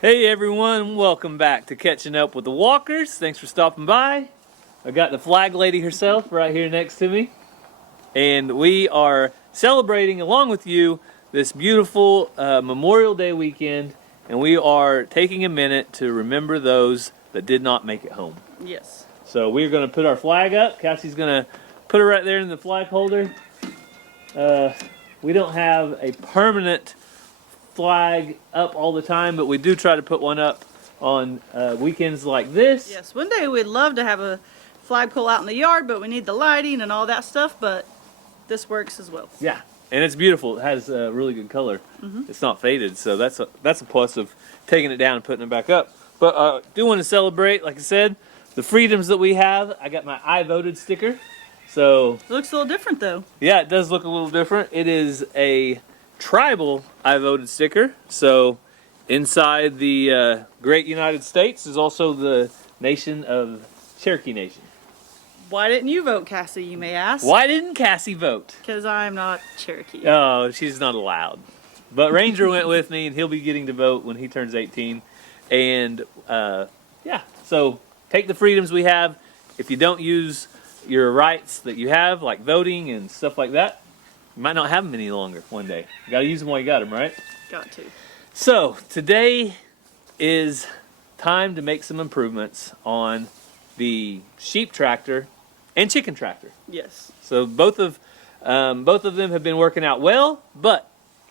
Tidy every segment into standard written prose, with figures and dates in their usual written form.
Hey everyone, welcome back to Catching Up with the Walkers. Thanks for stopping by. I got the flag lady herself right here next to me. And we are celebrating along with you this beautiful Memorial Day weekend. And we are taking a minute to remember those that did not make it home. Yes. So we're going to put our flag up. Cassie's going to put it right there in the flag holder. We don't have a permanent flag up all the time, but we do try to put one up on weekends like this. Yes. One day we'd love to have a flagpole out in the yard, but we need the lighting and all that stuff. But this works as well. Yeah, and it's beautiful. It has a really good color. It's not faded, so that's a plus of taking it down and putting it back up. But I do want to celebrate, like I said, the freedoms that we have. I got my I voted sticker. So It looks a little different though. yeah, it does look a little different. It is a tribal I voted sticker. So inside the great United States is also the nation of Cherokee Nation. Why didn't you vote, Cassie, you may ask? Why didn't Cassie vote? Because I'm not Cherokee. Oh, she's not allowed. But Ranger went with me, and he'll be getting to vote when he turns 18. And yeah, so take the freedoms we have. If you don't use your rights that you have, like voting and stuff like that, you might not have them any longer one day. You got to use them while you got them, right? Got to. So today is time to make some improvements on the sheep tractor and chicken tractor. Yes. So both of them have been working out well, but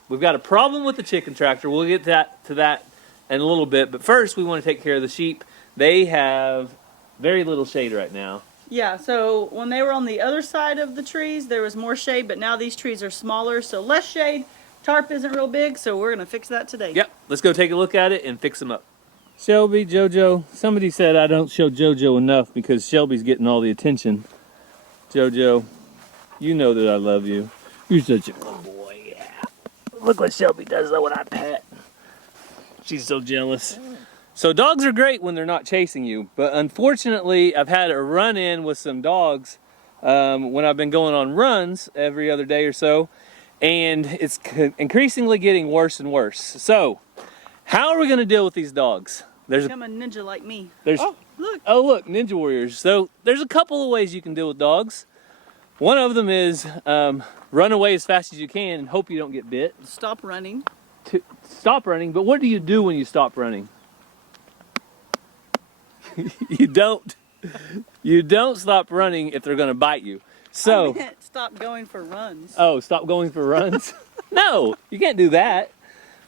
we've got a problem with the chicken tractor. We'll get to that in a little bit. But first, we want to take care of the sheep. They have very little shade right now. Yeah, so when they were on the other side of the trees, there was more shade, but now these trees are smaller, so less shade. Tarp isn't real big, so we're going to fix that today. Yep, let's go take a look at it and fix them up. Shelby, JoJo, somebody said I don't show JoJo enough because Shelby's getting all the attention. JoJo, you know that I love you. You're such a good boy, yeah. Look what Shelby does though when I pet. She's so jealous. So dogs are great when they're not chasing you, but unfortunately I've had a run-in with some dogs when I've been going on runs every other day or so, and it's increasingly getting worse and worse. So how are we going to deal with these dogs? Become a ninja like me. Look. Oh look, Ninja Warriors. So there's a couple of ways you can deal with dogs. One of them is run away as fast as you can and hope you don't get bit. Stop running. Stop running, but what do you do when you stop running? You don't stop running if they're going to bite you. So I meant stop going for runs. Oh, stop going for runs? No, you can't do that.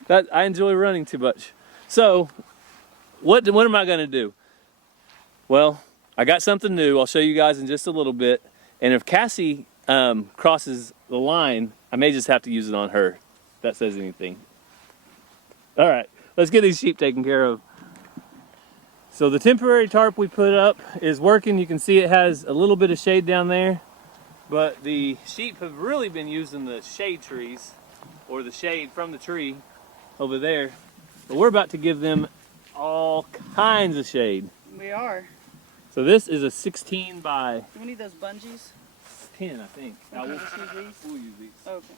I enjoy running too much. So what am I going to do? Well, I got something new. I'll show you guys in just a little bit. And if Cassie crosses the line, I may just have to use it on her. If that says anything. All right, let's get these sheep taken care of. So the temporary tarp we put up is working. You can see it has a little bit of shade down there. But the sheep have really been using the shade trees, or the shade from the tree over there. But we're about to give them all kinds of shade. We are. So this is a 16 by Do we need those bungees? 10, I think. Okay, We'll just use these? we'll use these. Okay.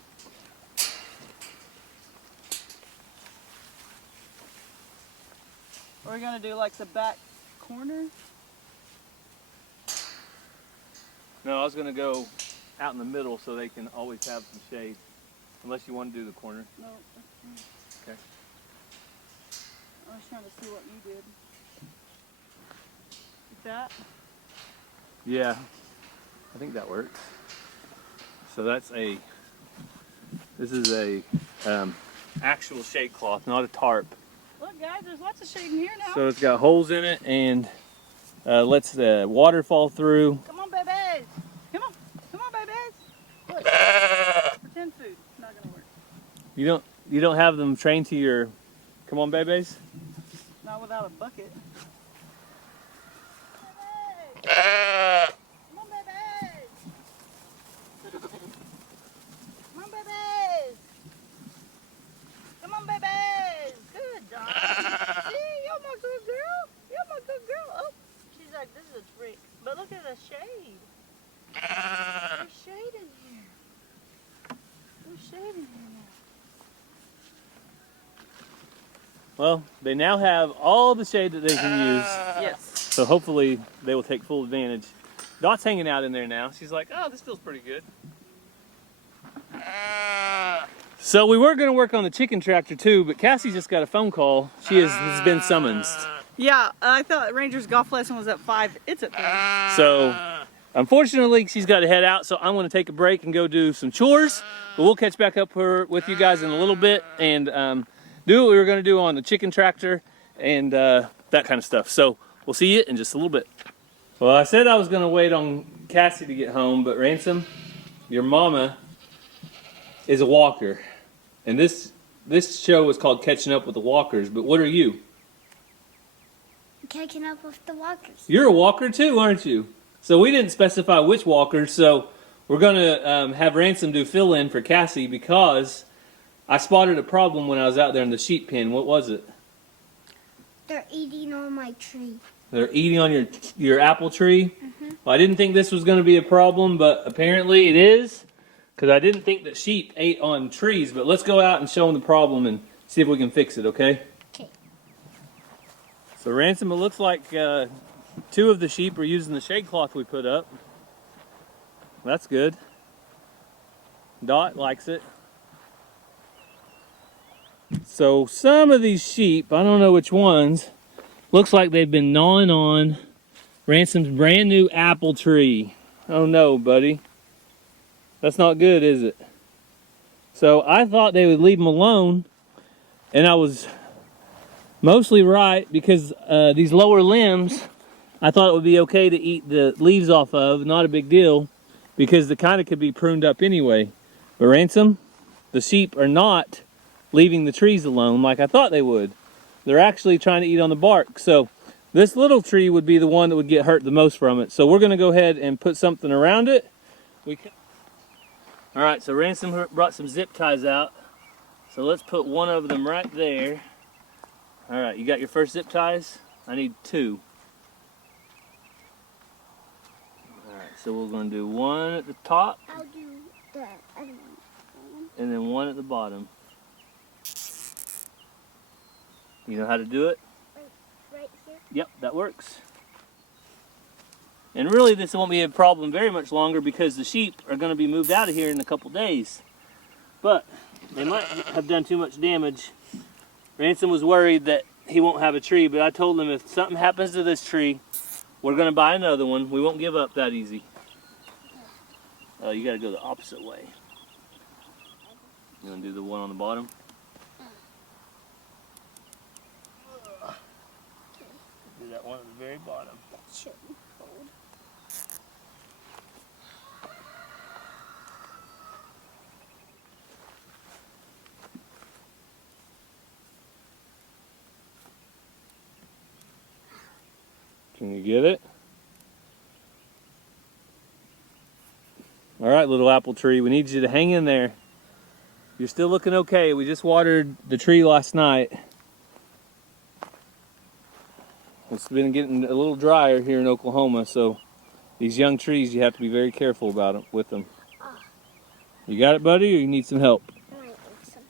Are we going to do like the back corner? No, I was going to go out in the middle so they can always have some shade. Unless you want to do the corner. No, that's fine. Okay. I was trying to see what you did. Like that? Yeah, I think that works. So this is a actual shade cloth, not a tarp. Look guys, there's lots of shade in here now. So it's got holes in it and lets the water fall through. Come on babies! Come on babies! Look, pretend food, it's not gonna work. You don't have them trained to your come on babies? Not without a bucket. Come on babies! Come on babies! Come on babies! Good dog. See, you're my good girl. You're my good girl. Oh, she's like, this is a trick. But look at the shade. There's shade in here. There's shade in here now. Well, they now have all the shade that they can use. Yes. So hopefully they will take full advantage. Dot's hanging out in there now. She's like, oh, this feels pretty good. So we were going to work on the chicken tractor too, but Cassie just got a phone call. She has been summoned. Yeah, I thought Ranger's golf lesson was at 5. It's at 3. So unfortunately, she's got to head out. So I'm going to take a break and go do some chores. But we'll catch back up with you guys in a little bit and do what we were going to do on the chicken tractor and that kind of stuff. So we'll see you in just a little bit. Well, I said I was going to wait on Cassie to get home, but Ransom, your mama is a walker. And this show is called Catching Up with the Walkers, but what are you? Catching up with the walkers. You're a walker too, aren't you? So we didn't specify which walkers, so we're going to have Ransom do fill-in for Cassie because I spotted a problem when I was out there in the sheep pen. What was it? They're eating on my tree. They're eating on your apple tree? Mm-hmm. Well, I didn't think this was going to be a problem, but apparently it is. Because I didn't think that sheep ate on trees, but let's go out and show them the problem and see if we can fix it, okay? Okay. So Ransom, it looks like 2 of the sheep are using the shade cloth we put up. That's good. Dot likes it. So some of these sheep, I don't know which ones, looks like they've been gnawing on Ransom's brand new apple tree. Oh no, buddy. That's not good, is it? So I thought they would leave them alone, and I was mostly right because these lower limbs, I thought it would be okay to eat the leaves off of, not a big deal, because the kind of could be pruned up anyway. But Ransom, the sheep are not leaving the trees alone like I thought they would. They're actually trying to eat on the bark. So this little tree would be the one that would get hurt the most from it. So we're going to go ahead and put something around it. All right, so Ransom brought some zip ties out. So let's put one of them right there. All right, you got your first zip ties? I need 2. All right, so we're going to do one at the top. I'll do the other one. And then one at the bottom. You know how to do it? Right here? Yep, that works. And really this won't be a problem very much longer because the sheep are going to be moved out of here in a couple days. But they might have done too much damage. Ransom was worried that he won't have a tree, but I told him if something happens to this tree, we're going to buy another one. We won't give up that easy. You got to go the opposite way. You want to do the one on the bottom? Do that one at the very bottom. That shouldn't hold. Can you get it? All right, little apple tree, we need you to hang in there. You're still looking okay. We just watered the tree last night. It's been getting a little drier here in Oklahoma, so these young trees, you have to be very careful with them. You got it, buddy, or you need some help? I might need some.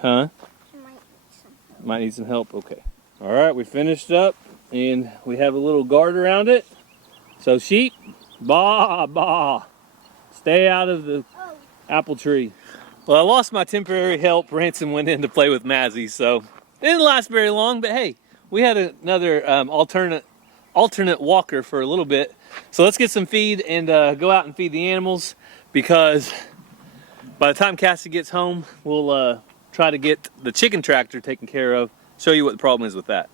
Huh? I might need some. Might need some help, okay. All right, we finished up, and we have a little guard around it. So sheep, bah. Stay out of the apple tree. Well, I lost my temporary help. Ransom went in to play with Mazzy, so it didn't last very long, but hey, we had another alternate walker for a little bit. So let's get some feed and go out and feed the animals because by the time Cassie gets home, we'll try to get the chicken tractor taken care of, show you what the problem is with that.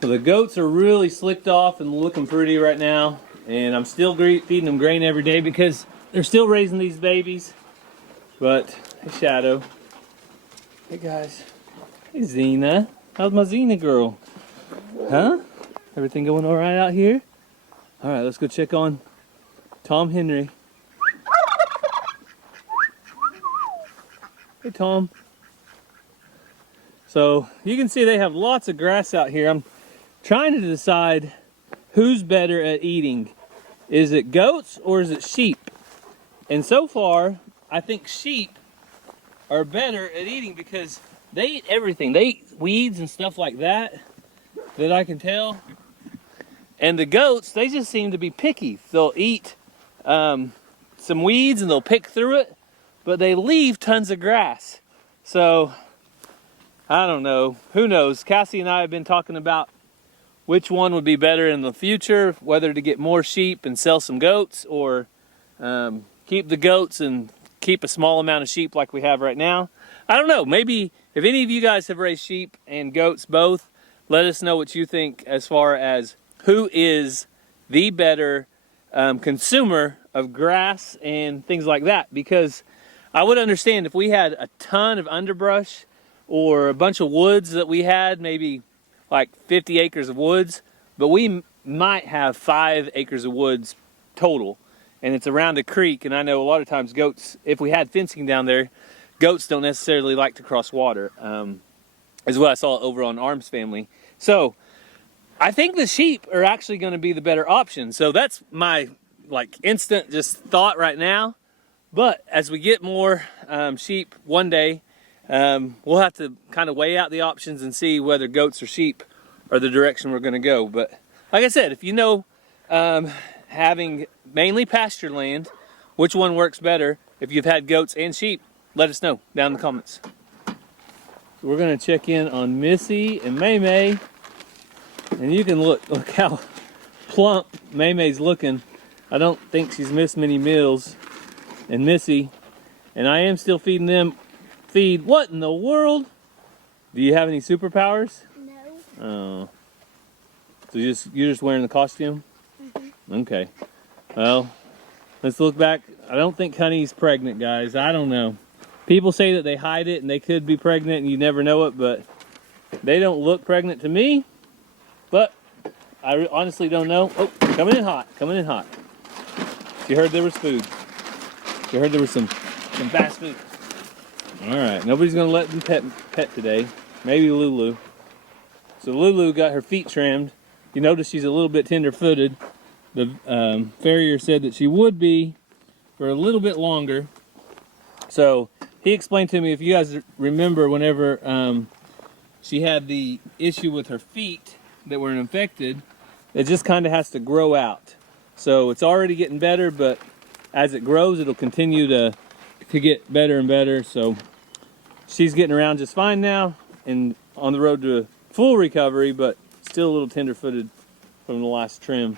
So the goats are really slicked off and looking pretty right now, and I'm still feeding them grain every day because they're still raising these babies. But, hey Shadow. Hey guys. Hey Xena. How's my Xena girl? Huh? Everything going all right out here? All right, let's go check on Tom Henry. Hey Tom. So you can see they have lots of grass out here. I'm trying to decide who's better at eating. Is it goats or is it sheep? And so far, I think sheep are better at eating because they eat everything. They eat weeds and stuff like that I can tell. And the goats, they just seem to be picky. They'll eat some weeds and they'll pick through it, but they leave tons of grass. So, I don't know. Who knows? Cassie and I have been talking about which one would be better in the future, whether to get more sheep and sell some goats, or keep the goats and keep a small amount of sheep like we have right now. I don't know. Maybe if any of you guys have raised sheep and goats both, let us know what you think as far as who is the better consumer of grass and things like that. Because I would understand if we had a ton of underbrush or a bunch of woods that we had, maybe like 50 acres of woods, but we might have 5 acres of woods total, and it's around a creek. And I know a lot of times goats, if we had fencing down there, goats don't necessarily like to cross water, is what I saw over on Arm's family. So I think the sheep are actually going to be the better option. So that's my like instant just thought right now. But as we get more sheep one day, we'll have to kind of weigh out the options and see whether goats or sheep are the direction we're going to go. But like I said, if you know having mainly pasture land, which one works better, if you've had goats and sheep, let us know down in the comments. We're going to check in on Missy and May. And you can look how plump May's looking. I don't think she's missed many meals. And Missy, and I am still feeding them. What in the world? Do you have any superpowers? No. Oh. So you're just wearing the costume? Mm-hmm. Okay. Well, let's look back. I don't think Honey's pregnant, guys. I don't know. People say that they hide it and they could be pregnant and you never know it, but they don't look pregnant to me. But I honestly don't know. Oh, coming in hot. She heard there was food. She heard there was some fast food. All right, nobody's gonna let them pet today. Maybe Lulu. So Lulu got her feet trimmed. You notice she's a little bit tender-footed. The farrier said that she would be for a little bit longer. So he explained to me, if you guys remember, whenever she had the issue with her feet that were infected, it just kind of has to grow out. So it's already getting better, but as it grows, it'll continue to get better and better. So she's getting around just fine now and on the road to full recovery, but still a little tender-footed from the last trim.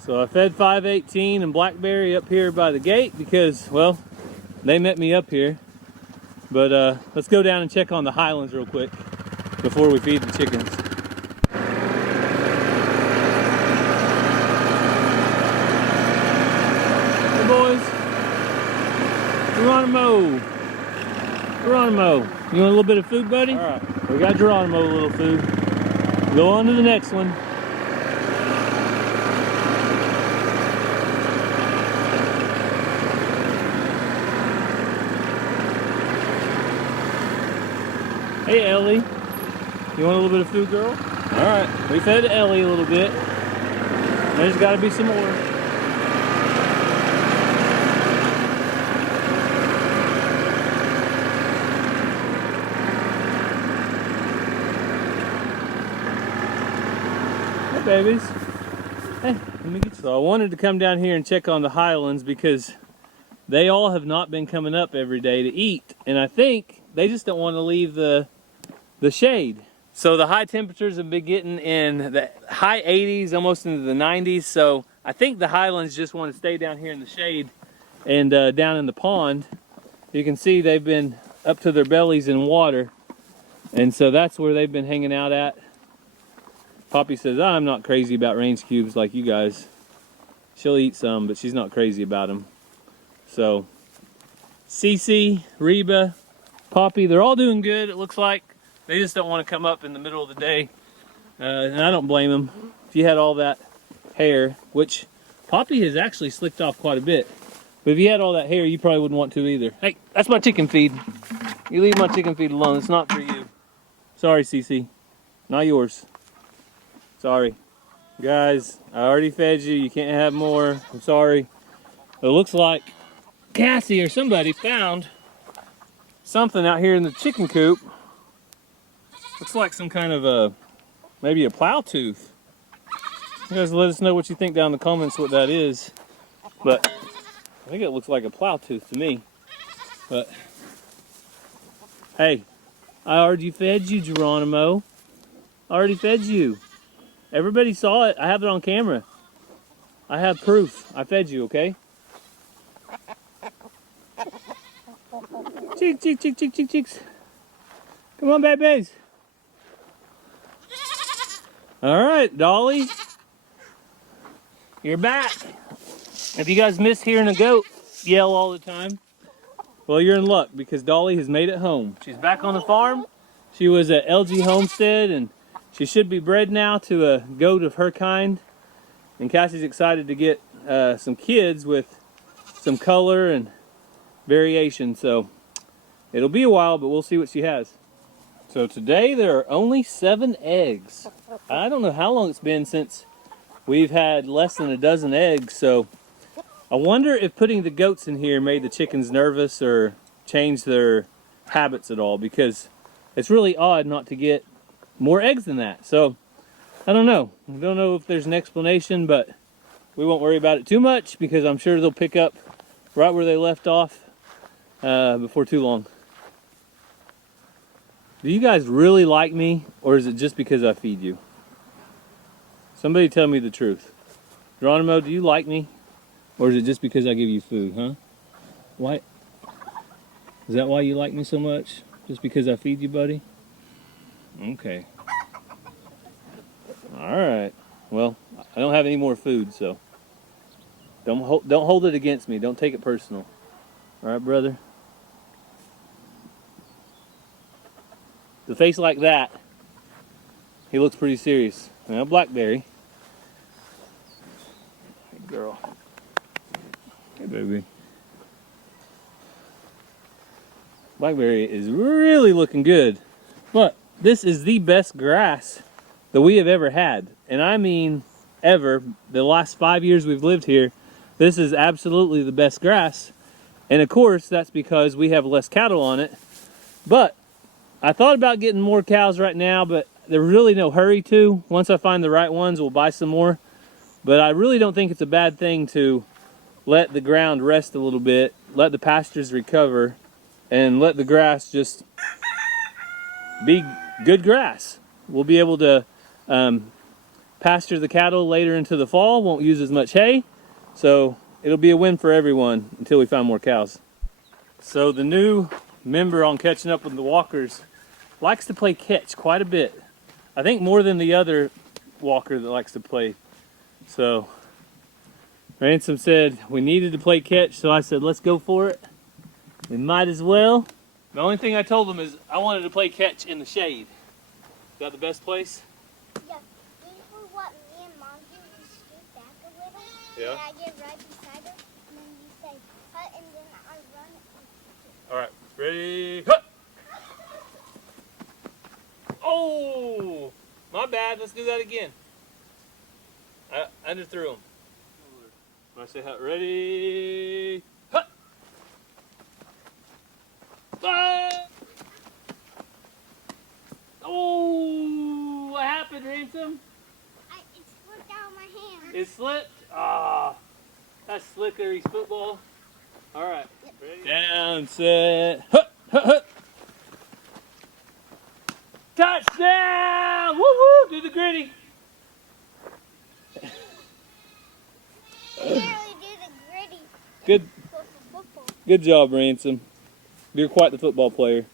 So I fed 518 and Blackberry up here by the gate because, well, they met me up here. But let's go down and check on the Highlands real quick before we feed the chickens. Hey boys, Geronimo. You want a little bit of food, buddy? All right, we got Geronimo a little food. Go on to the next one. Hey Ellie, you want a little bit of food, girl? All right, we fed Ellie a little bit. There's got to be some more. Hey babies. Hey, let me get you. So I wanted to come down here and check on the Highlands because they all have not been coming up every day to eat, and I think they just don't want to leave the shade. So the high temperatures have been getting in the high 80s, almost into the 90s. So I think the Highlands just want to stay down here in the shade and down in the pond. You can see they've been up to their bellies in water. And so that's where they've been hanging out at. Poppy says, I'm not crazy about range cubes like you guys. She'll eat some, but she's not crazy about them. So Cece, Reba, Poppy, they're all doing good, it looks like. They just don't want to come up in the middle of the day. And I don't blame them. If you had all that hair, which Poppy has actually slicked off quite a bit. But if you had all that hair, you probably wouldn't want to either. Hey, that's my chicken feed. You leave my chicken feed alone. It's not for you. Sorry, Cece. Not yours. Sorry. Guys, I already fed you. You can't have more. I'm sorry. It looks like Cassie or somebody found something out here in the chicken coop. Looks like some kind of a, maybe a plow tooth. You guys let us know what you think down in the comments what that is. But I think it looks like a plow tooth to me. But hey, I already fed you, Geronimo. I already fed you. Everybody saw it. I have it on camera. I have proof. I fed you, okay? Cheek, cheek, cheek, cheek, cheek, cheeks. Come on, babies. All right, Dolly. You're back. If you guys miss hearing a goat yell all the time, well, you're in luck because Dolly has made it home. She's back on the farm. She was at LG Homestead, and she should be bred now to a goat of her kind. And Cassie's excited to get some kids with some color and variation. So it'll be a while, but we'll see what she has. So today there are only 7 eggs. I don't know how long it's been since we've had less than a dozen eggs. So I wonder if putting the goats in here made the chickens nervous or changed their habits at all, because it's really odd not to get more eggs than that. So I don't know. I don't know if there's an explanation, but we won't worry about it too much because I'm sure they'll pick up right where they left off before too long. Do you guys really like me, or is it just because I feed you? Somebody tell me the truth. Geronimo, do you like me, or is it just because I give you food, huh? Why? Is that why you like me so much? Just because I feed you, buddy? Okay. All right. Well, I don't have any more food, so don't hold it against me. Don't take it personal. All right, brother. The face like that, he looks pretty serious. Now, Blackberry. Hey, girl. Hey, baby. Blackberry is really looking good. But this is the best grass that we have ever had. And I mean ever. The last 5 years we've lived here, this is absolutely the best grass. And of course, that's because we have less cattle on it. But I thought about getting more cows right now, but there's really no hurry to. Once I find the right ones, we'll buy some more. But I really don't think it's a bad thing to let the ground rest a little bit, let the pastures recover, and let the grass just be good grass. We'll be able to pasture the cattle later into the fall, won't use as much hay, so it'll be a win for everyone until we find more cows. So the new member on Catching Up with the Walkers likes to play catch quite a bit. I think more than the other walker that likes to play. So Ransom said we needed to play catch, so I said let's go for it. We might as well. The only thing I told him is I wanted to play catch in the shade. Is that the best place? Yeah. This is what me and Mom do. We scoot back a little. Yeah. And I get right beside her. And then you say, hut, and then I run. All right, ready, hut! Oh, my bad. Let's do that again. I underthrew him. When I say hut, ready, hut! Ah! Oh, what happened, Ransom? It slipped out of my hand. It slipped? Ah, that's Slickery's football. All right, ready? Down, set, hut, hut, hut. Touchdown! Woo-hoo! Do the gritty. Barely do the gritty. Good, For football. good job, Ransom. You're quite the football player.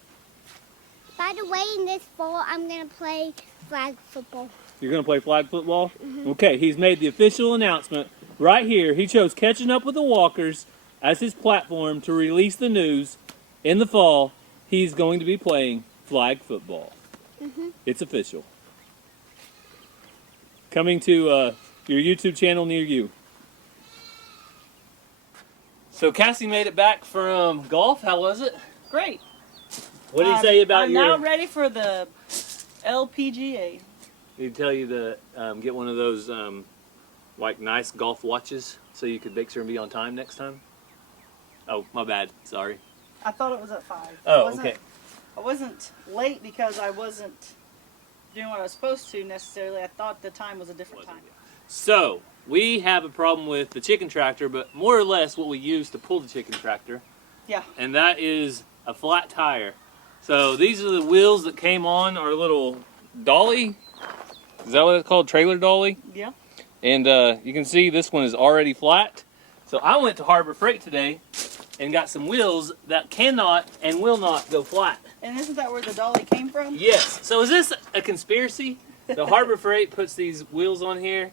By the way, in this fall, I'm going to play flag football. You're going to play flag football? Okay, he's made the official announcement right here. He chose Catching Up with the Walkers as his platform to release the news. In the fall, he's going to be playing flag football. It's official. Coming to your YouTube channel near you. So Cassie made it back from golf. How was it? Great. What did he say about I'm now ready for the LPGA. Did he tell you to get one of those like nice golf watches so you could make sure and be on time next time? Oh, my bad. Sorry. I thought it was at 5. Oh, okay. I wasn't late because I wasn't doing what I was supposed to necessarily. I thought the time was a different time. So, we have a problem with the chicken tractor, but more or less what we use to pull the chicken tractor. Yeah. And that is a flat tire. So these are the wheels that came on our little dolly. Is that what it's called? Trailer dolly? Yeah. And you can see this one is already flat. So I went to Harbor Freight today and got some wheels that cannot and will not go flat. And isn't that where the dolly came from? Yes. So is this a conspiracy? The Harbor Freight puts these wheels on here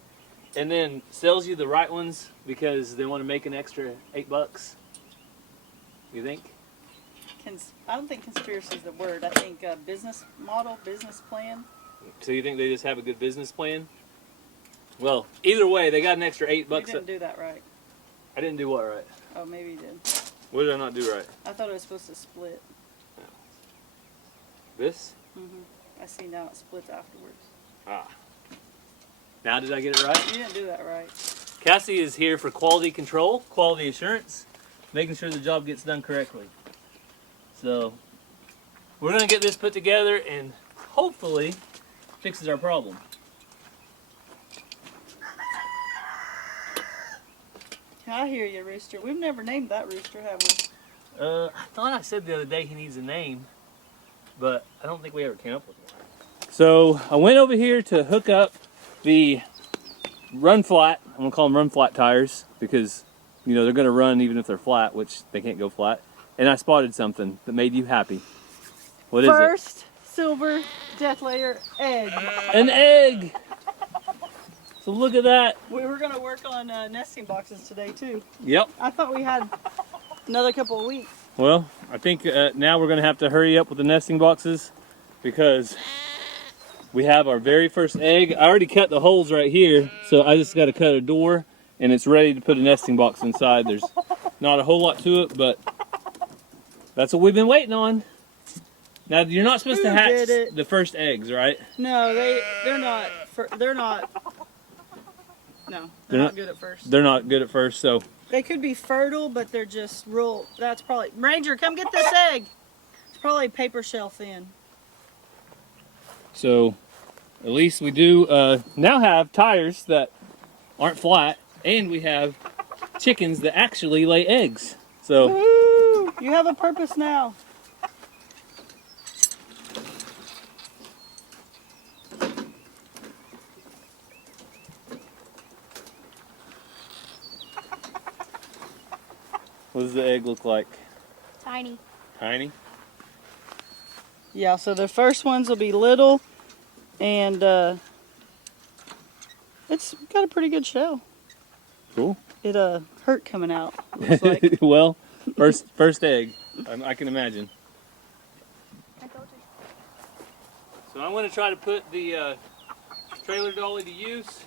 and then sells you the right ones because they want to make an extra $8. You think? I don't think conspiracy is the word. I think business model, business plan. So you think they just have a good business plan? Well, either way, they got an extra $8. You didn't do that right. I didn't do what right? Oh, maybe you did. What did I not do right? I thought it was supposed to split. This? I see now it splits afterwards. Ah. Now did I get it right? You didn't do that right. Cassie is here for quality control, quality assurance, making sure the job gets done correctly. So, we're going to get this put together and hopefully fixes our problem. I hear you, Rooster. We've never named that rooster, have we? I thought I said the other day he needs a name, but I don't think we ever came up with one. So I went over here to hook up the run flat. I'm gonna call them run flat tires because you know they're gonna run even if they're flat, which they can't go flat. And I spotted something that made you happy. What is it? First silver death layer egg. An egg. So look at that. We were gonna work on nesting boxes today too. Yep. I thought we had another couple of weeks. Well, I think now we're gonna have to hurry up with the nesting boxes because we have our very first egg. I already cut the holes right here, so I just got to cut a door, and it's ready to put a nesting box inside. There's not a whole lot to it, but that's what we've been waiting on. Now you're not supposed to hatch the first eggs, right? No, they're not. They're not. No, they're not good at first. They're not good at first, so They could be fertile, but they're just real. That's probably Ranger. Come get this egg. It's probably paper shell thin. So, at least we do now have tires that aren't flat, and we have chickens that actually lay eggs. So, woo! You have a purpose now. what does the egg look like? Tiny. Tiny? Yeah, so the first ones will be little, and it's got a pretty good shell. Cool. It hurt coming out, looks like. Well, first egg, I can imagine. I told you. So I'm going to try to put the trailer dolly to use.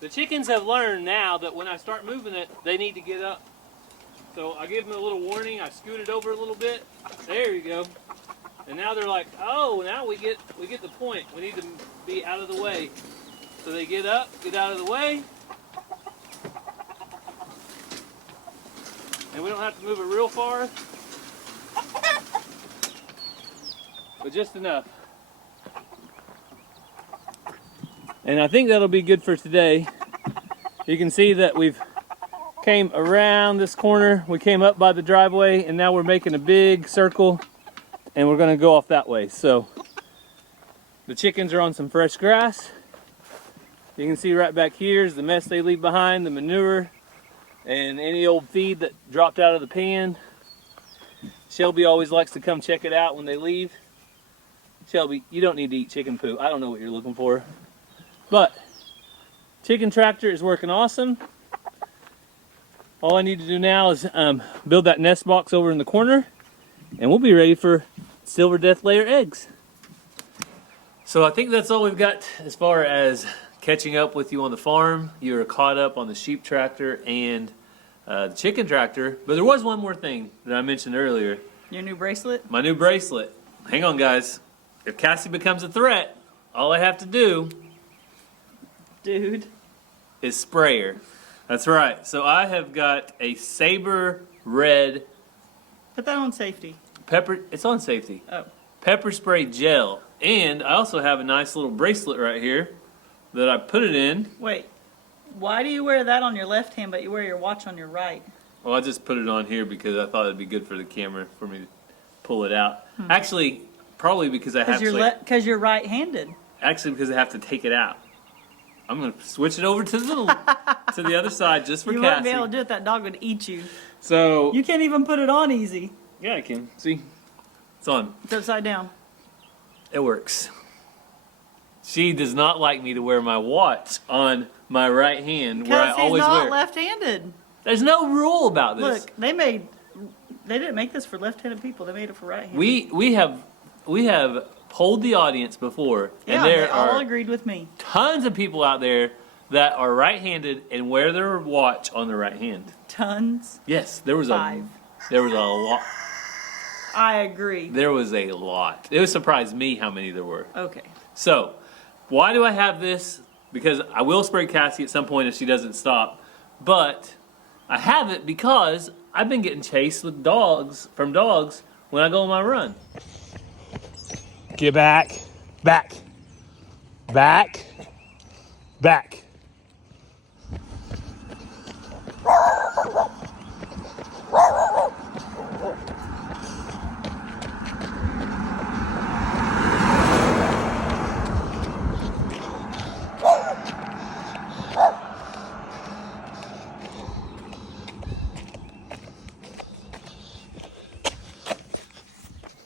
The chickens have learned now that when I start moving it, they need to get up. So I give them a little warning. I scoot it over a little bit. There you go. And now they're like, oh, now we get the point. We need to be out of the way. So they get up, get out of the way. And we don't have to move it real far. But just enough. And I think that'll be good for today. You can see that we've came around this corner. We came up by the driveway, and now we're making a big circle. And we're going to go off that way. So the chickens are on some fresh grass. You can see right back here is the mess they leave behind, the manure, and any old feed that dropped out of the pan. Shelby always likes to come check it out when they leave. Shelby, you don't need to eat chicken poo. I don't know what you're looking for. But chicken tractor is working awesome. All I need to do now is build that nest box over in the corner, and we'll be ready for silver death layer eggs. So I think that's all we've got as far as catching up with you on the farm. You are caught up on the sheep tractor and the chicken tractor. But there was one more thing that I mentioned earlier. Your new bracelet? My new bracelet. Hang on, guys. If Cassie becomes a threat, all I have to do, Dude. is spray her. That's right. So I have got a saber red Put that on safety. Pepper, it's on safety. Oh. Pepper spray gel. And I also have a nice little bracelet right here that I put it in. Wait. Why do you wear that on your left hand, but you wear your watch on your right? Well, I just put it on here because I thought it'd be good for the camera for me to pull it out. Actually, probably because I have to. Because you're right-handed. Actually, because I have to take it out. I'm gonna switch it over to the other side just for You Cassie. wouldn't be able to do it. That dog would eat you. So You can't even put it on easy. yeah, I can see. It's on. It's upside down. It works. She does not like me to wear my watch on my right hand where I Because he's always not wear it. left-handed. There's no rule about this. Look, they didn't make this for left-handed people. They made it for right-handed. We have polled the audience before, yeah, and there they all are agreed with me. tons of people out there that are right-handed and wear their watch on the right hand. Tons. Yes, there was 5. there was a lot. I agree. There was a lot. It would surprise me how many there were. Okay. So, why do I have this? Because I will spray Cassie at some point if she doesn't stop. But I have it because I've been getting chased with dogs when I go on my run. Get back. Back. Back. Back.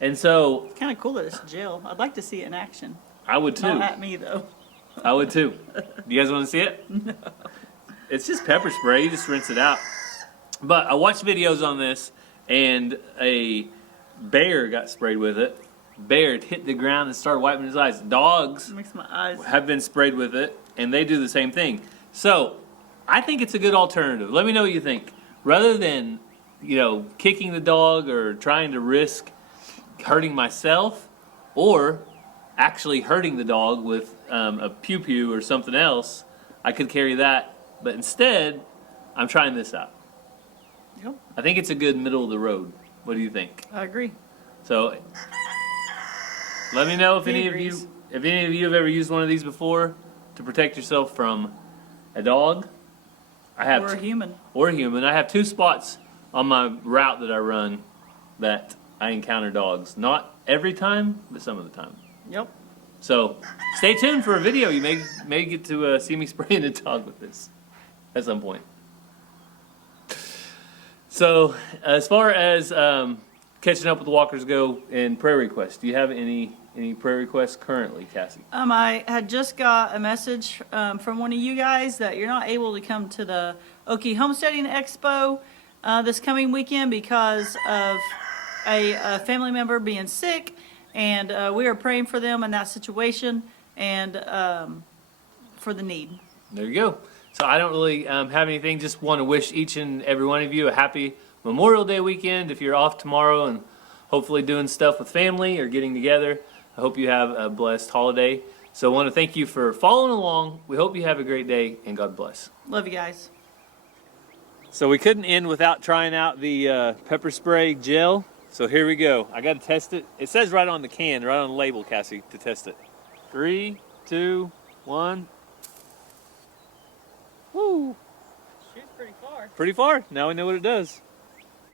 And so It's kind of cool that it's gel. I'd like to see it in action. I would too. Not at me, though. I would too. Do you guys want to see it? No. It's just pepper spray. You just rinse it out. But I watched videos on this, and a bear got sprayed with it. Bear hit the ground and started wiping his eyes. Dogs It makes my eyes... have been sprayed with it, and they do the same thing. So I think it's a good alternative. Let me know what you think. Rather than, kicking the dog or trying to risk hurting myself, or actually hurting the dog with a pew-pew or something else, I could carry that. But instead, I'm trying this out. Yep. I think it's a good middle of the road. What do you think? I agree. So let me know if He any agrees. of you have ever used one of these before to protect yourself from a dog. I have Or a human. Or a human. I have 2 spots on my route that I run that I encounter dogs. Not every time, but some of the time. Yep. So stay tuned for a video. You may get to see me spraying a dog with this at some point. So as far as catching up with the walkers go and prayer requests, do you have any prayer requests currently, Cassie? I had just got a message from one of you guys that you're not able to come to the Okie Homesteading Expo this coming weekend because of a family member being sick, and we are praying for them in that situation and for the need. There you go. So I don't really have anything. Just want to wish each and every one of you a happy Memorial Day weekend. If you're off tomorrow and hopefully doing stuff with family or getting together, I hope you have a blessed holiday. So I want to thank you for following along. We hope you have a great day, and God bless. Love you guys. So we couldn't end without trying out the pepper spray gel. So here we go. I got to test it. It says right on the can, right on the label, Cassie, to test it. 3, 2, 1. Woo! Shoots pretty far. Pretty far. Now we know what it does.